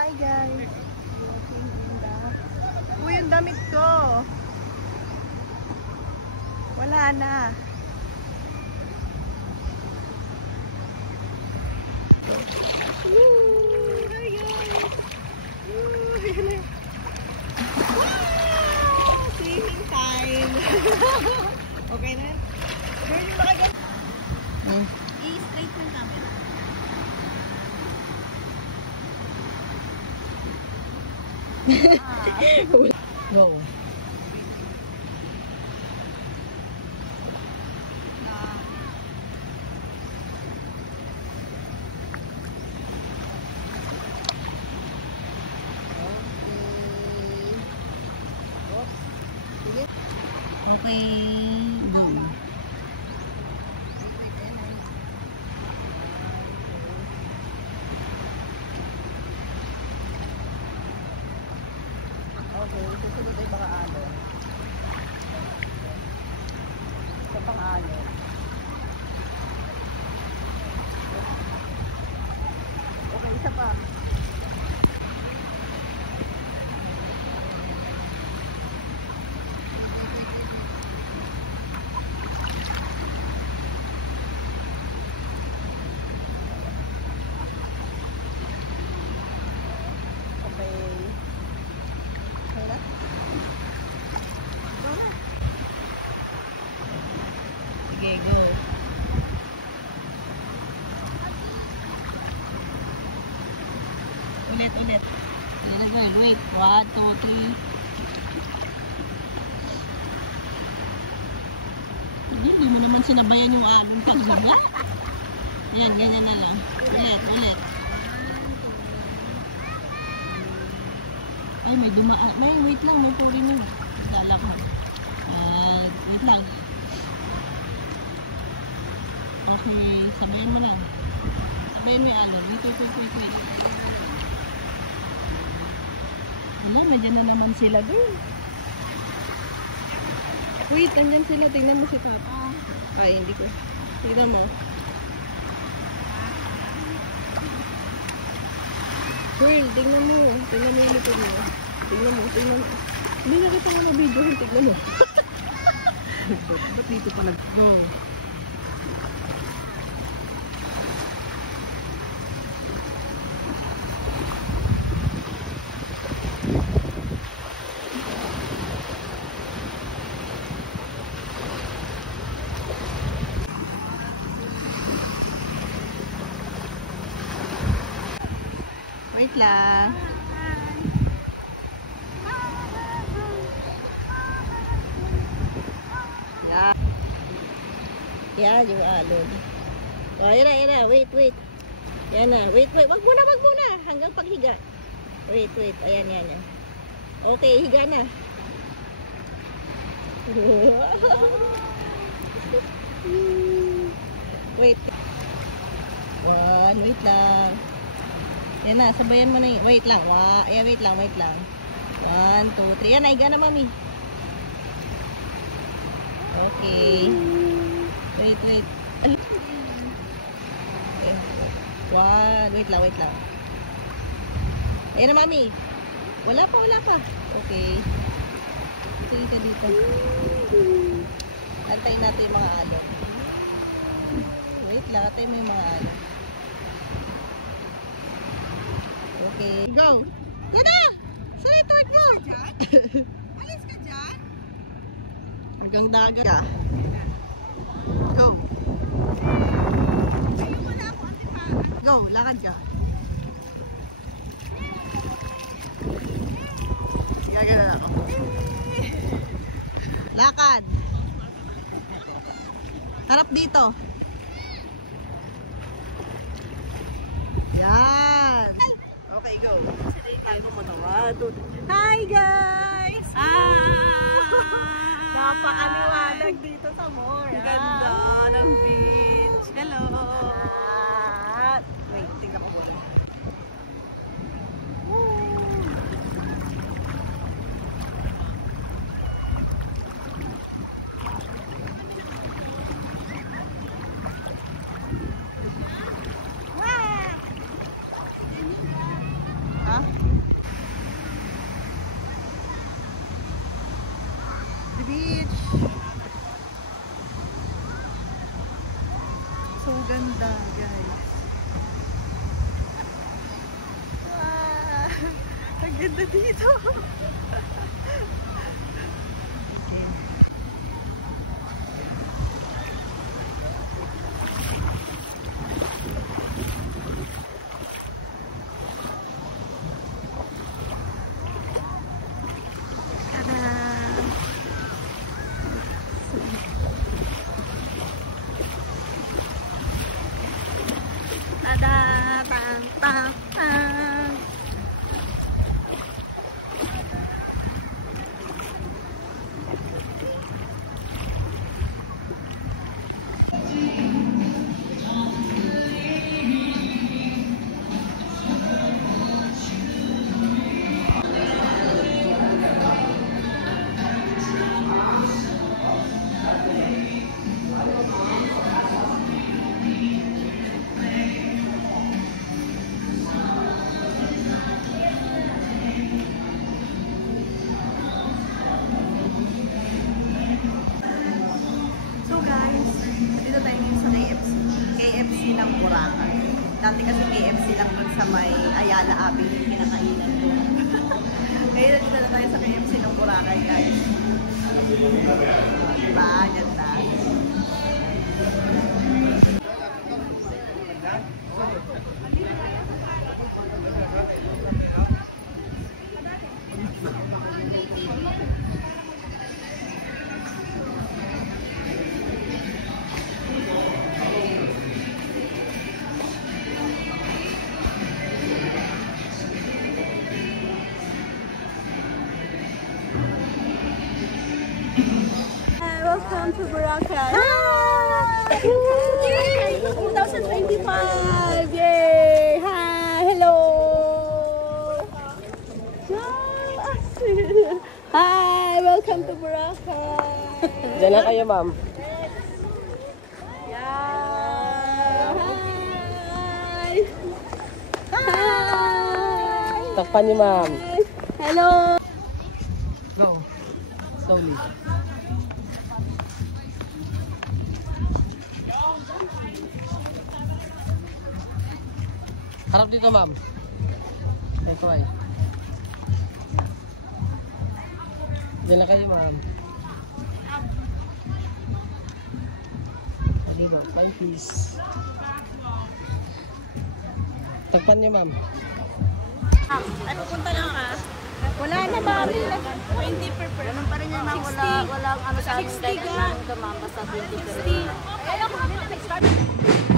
Hi guys! Uy, yung damit ko! Wala na! Woo! Hi guys! Woo! Wow! Swimming time! Okay na? Girl, yung makagat! I-straight mo yung camera. Go. Okay, go. Okay, susunod ay baka alon. Sa pang-alon. Okay, isa pa. Sige, go. Ulit. Wait. 1, 2, 3. Hindi mo naman sinabayan yung anong pagbaga. Yan, ganyan na lang. Ulit. Ay, may dumaan. Wait lang, may purinig. Dala ko. Wait lang. Okay, sabayan mo lang. Sabayan mo yung alon. Wait. Wala, medyan na naman sila doon. Wait, andyan sila. Tingnan mo si Papa. Ay, hindi ko. Tingnan mo. Girl, tingnan mo. Tingnan mo yung likod mo. Tingnan mo. Hindi na kita nga mabidyo. Tingnan mo. Ba't dito pa nag-go? Wait lang. Yan yung alon. Oh, yan na. Wait. Yan na. Wait. Wag muna. Hanggang paghiga. Wait. Ayan. Okay, higa na. Wait. Wait lang. Yan na, sabayan mo na yun. Wait lang. Wait lang. 1, 2, 3. Yan, higa na, mami. Okay. Wait. Okay. Wait lang. Ayan na, mami. Wala pa. Okay. Sige ka dito. Antayin natin yung mga alon. Wait lang, antayin mo yung mga alon. Okay. Go! Yan na! Saan yung torque mo? Alis ka dyan? Hanggang dagat ka. Go! Go! Lakad ka. Sige na ako. Lakad! Harap dito. Yan! Okay, go. Hi guys! Napakaliwanag dito sa Mora. Ganda ng beach. Hello! Wait, tingnan ko muna. Wow! Ha? Ganda dito. Tada, tang, tang, tang. So guys, dito tayo ngayon sa KFC ng Boracay. Dati kasi KFC lang dun sa may Ayala Avenue yung kinakainan ko. Ngayon dito na tayo sa KFC ng Boracay guys. Diba? Ganda. Welcome to Boracay. Yay! 2025! Yay! Hi! Hello! Hi! Welcome to Boracay. Diyan na kayo, ma'am. Yeah! Hi! Hi! Takpan niyo, ma'am. Hello! Go. Slowly. Harap dito, ma'am. Ito ay. Diyan na kayo, ma'am. Ano ba? Fine, please. Takpan niyo, ma'am. Ay, pupunta lang ka? Wala na, ma'am. 20 per person. Ganun pa rin yan, ma'am. Walang ano sa amin. 60 ka. Basta 20 per 60.